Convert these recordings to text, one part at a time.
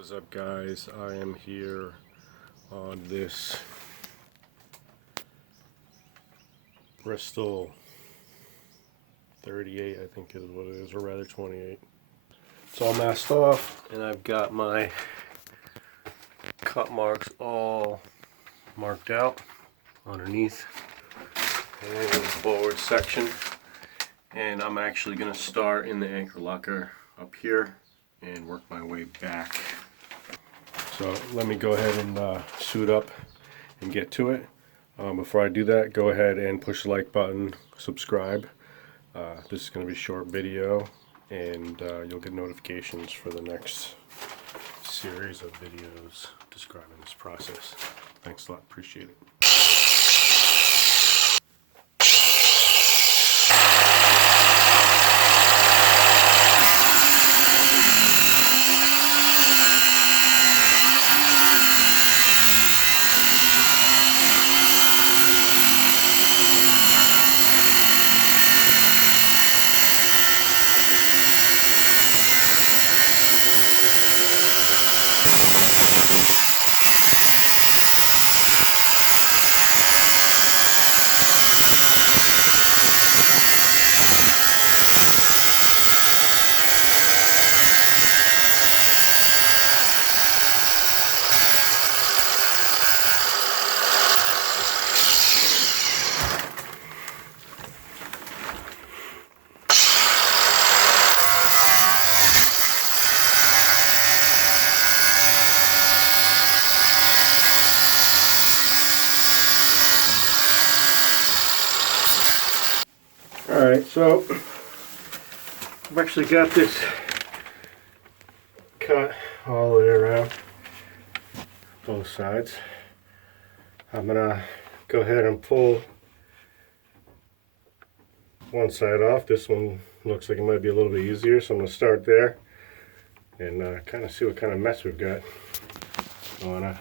What is up, guys? I am here on this Bristol 38, I think is what it is, or rather 28. It's all masked off, and I've got my cut marks all marked out underneath and in the forward section. And I'm actually going to start in the anchor locker up here and work my way back. So let me go ahead and suit up and get to it. Before I do that, go ahead and push the like button, subscribe. This is going to be a short video, and you'll get notifications for the next series of videos describing this process. Thanks a lot, appreciate it. Alright, so I've actually got this cut all the way around both sides. I'm gonna go ahead and pull one side off. This one looks like it might be a little bit easier, so I'm gonna start there and kind of see what kind of mess we've got going on.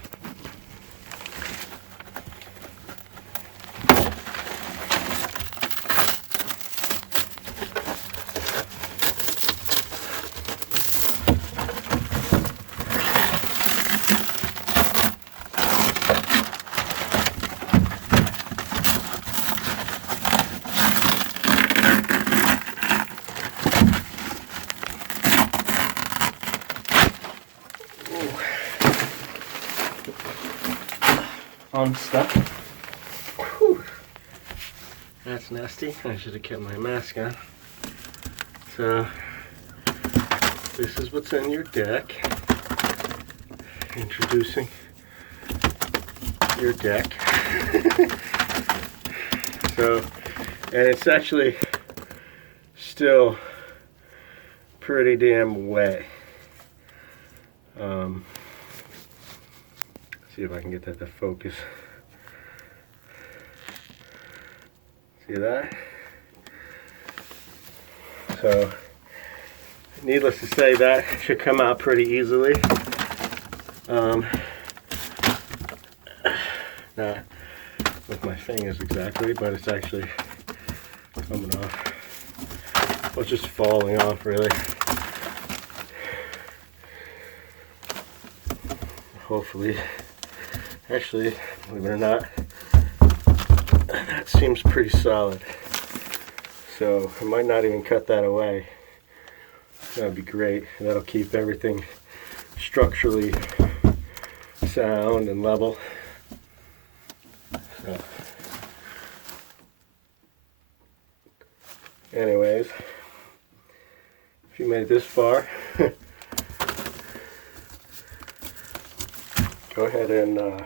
Unstuck. Whew. That's nasty. I should have kept my mask on. So this is what's in your deck. Introducing your deck. So, and it's actually still pretty damn wet. See if I can get that to focus. See that? So, needless to say, that should come out pretty easily. Not with my fingers exactly, but it's actually coming off. Well, it's just falling off, really. Hopefully. Actually, believe it or not, that seems pretty solid. So I might not even cut that away. That'd be great. That'll keep everything structurally sound and level. So, anyways, if you made it this far, go ahead and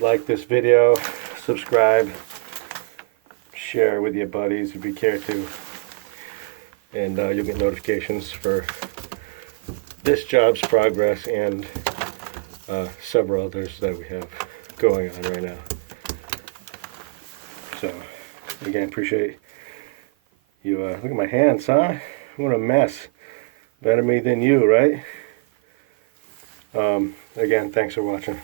like this video, subscribe, share with your buddies if you care to, and you'll get notifications for this job's progress and several others that we have going on right now. So again, appreciate you. Look at my hands, huh? What a mess. Better me than you, right? Again, thanks for watching.